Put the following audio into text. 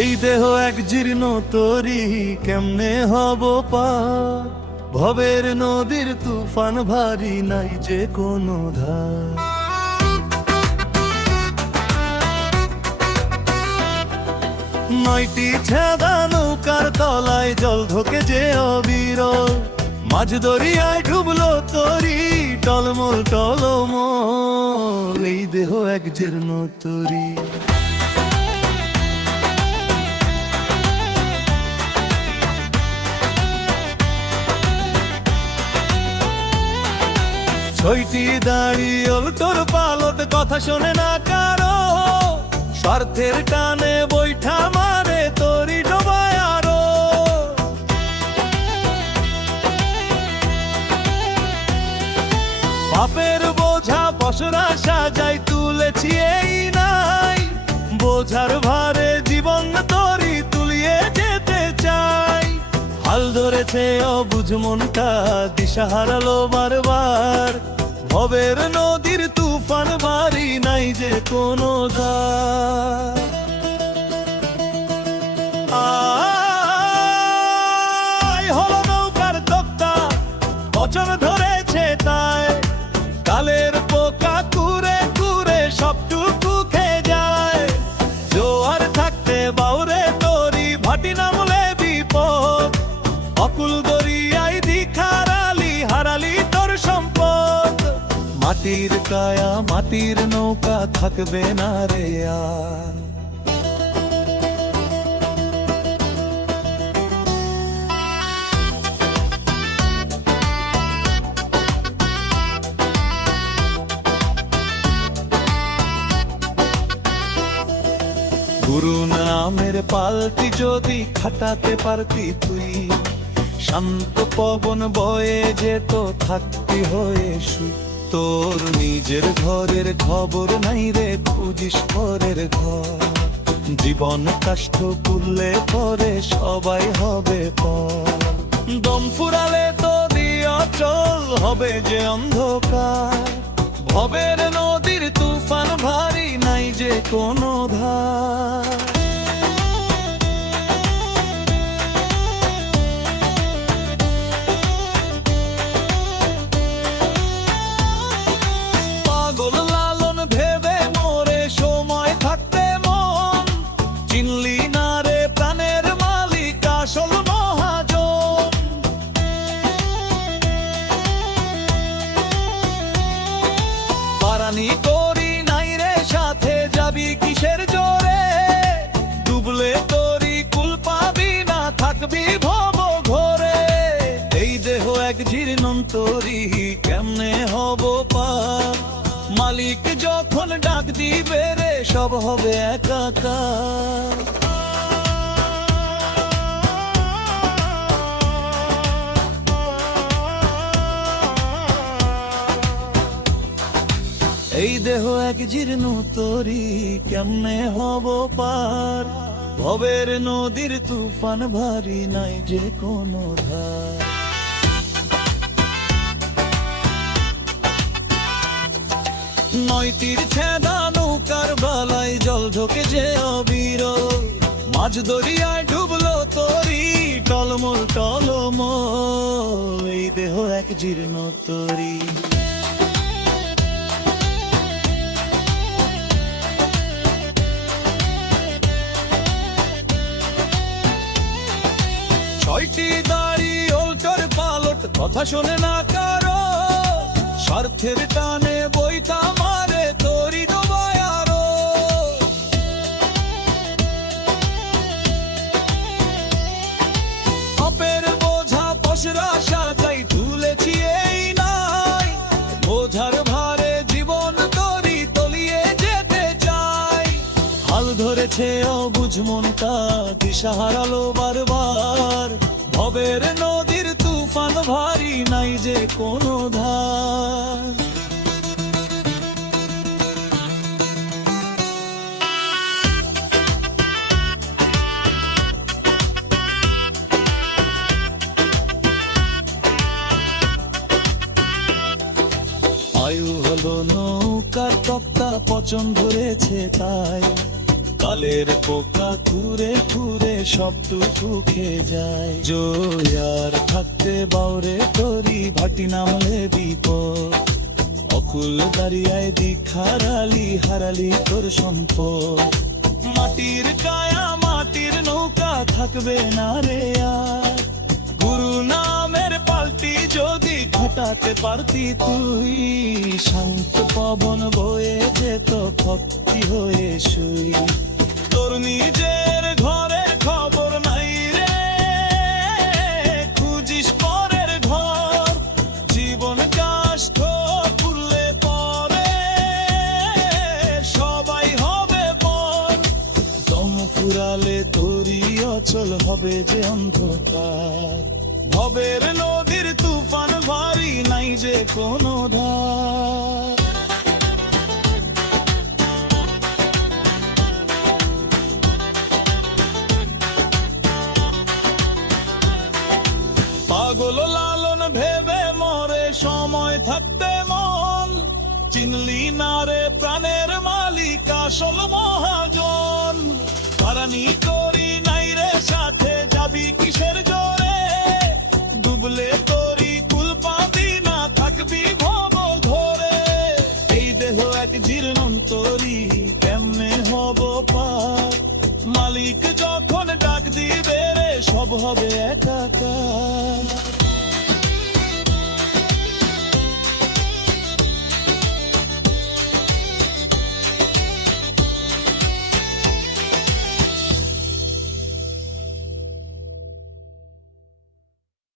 এই দেহ এক জীর্ণ তরি, কেমনে হব পা ভবের নদীর তুফান ভারী, নাই যে কোনো ধার। নয়টি ছেদা নৌকার তলায় জল ঢোকে যে অবিরল। মাঝ দরিয়ায় ডুবলো তরি, টলমল টলমল। এই দেহ এক জীর্ণ তরি। ছয়টি দাঁড়িয়ে তোর পালত কথা শোনে না কারও। স্বার্থের টানে বৈঠা মারে তোরি ডোবায় আরও। পাপের বোঝা বসরা সাজাই তুলেছি এই নাই। বোঝার ভারে জীবন তরি তুলিয়ে যেতে চাই। হাল ধরেছে অবুঝ মনটা দিশা হারালো বারবার ভবের নদীর তুফান বাড়ি নাই যে কোনো ধার মাটির কায়া, মাটির নৌকা থাকবে না রে আর। গুরু নামের পালতি যদি খাটাতে পারতি তুই, শান্ত পবন বয়ে যেত থাকতি হয়ে শুই। তোর নিজের ঘরের খবর নাই রে, খুঁজিস পরের ঘর। জীবন কাষ্ঠ পুললে পরে সবাই হবে পর। দম ফুরালে তো দিয়া চল হবে যে অন্ধকার। ভবের নদীর তুফান ভারী নাই যে কোনো ধার। থাকবি ঘরে। এই দেহ এক জীর্ণন্তরি, কেমনে হব পার? মালিক যখন ডাক দিবে রে, সব হবে একাকার। এই দেহ এক জীর্ণ তরি কেমনে হব পার? ভবের নদীর তুফান ভারী নাই যে কোনো ধার। নয়টির ছেদা নৌকার বালাই জল ঢোকে যে অবিরল। মাঝ দরিয়ায় ডুবলো তরি, টলমল টলমল, এই দেহ এক জীর্ণ তরি। কথা না কারও। স্বার্থের টানে বইটা মারে তোরি ডোবায় আপের বোঝা পশরা সাজাই তুলেছি এই নাই। বোঝার ভারে জীবন তরি তলিয়ে যেতে চাই। হাল ধরেছে অবুঝ মনটা দিশা হারালো বারবার ভবের নাই যে কোনো ধার। আয়ু হলো নৌকার তক্তা পচন ধরেছে তাই। কালের পোকা কুরে কুরে সবটুকু খেয়ে যায়। জয়ার থাকতে বাউরে তরি, ভাটি নামলে বিপদ। অকুল দাঁড়িয়ায় দিখারালি হারালি তোর সম্পদ। মাটির কায়া, মাটির নৌকা থাকবে না রে আর। গুরু নামের পাল্টি যদি ঘটাতে পারতি তুই, শান্ত পবন বয়ে যেত ভক্তি হয়ে শুই। অচল হবে যে অন্ধকার। ভবের নদীর তুফান ভারী নাই যে কোনো ধার। পাগল লালন ভেবে মরে সময় থাকতে মন। চিনলি না রে প্রাণের মালিক আসল মহাজন। পারানি করি কিসের জোরে? ডুবলে তোরি কুল পাবি না থাকবি ভব ধরে এই দেহ এক জীর্ণ তরি কেমনে হব পার? মালিক যখন ডাক দিবে রে, সব হবে একাকার।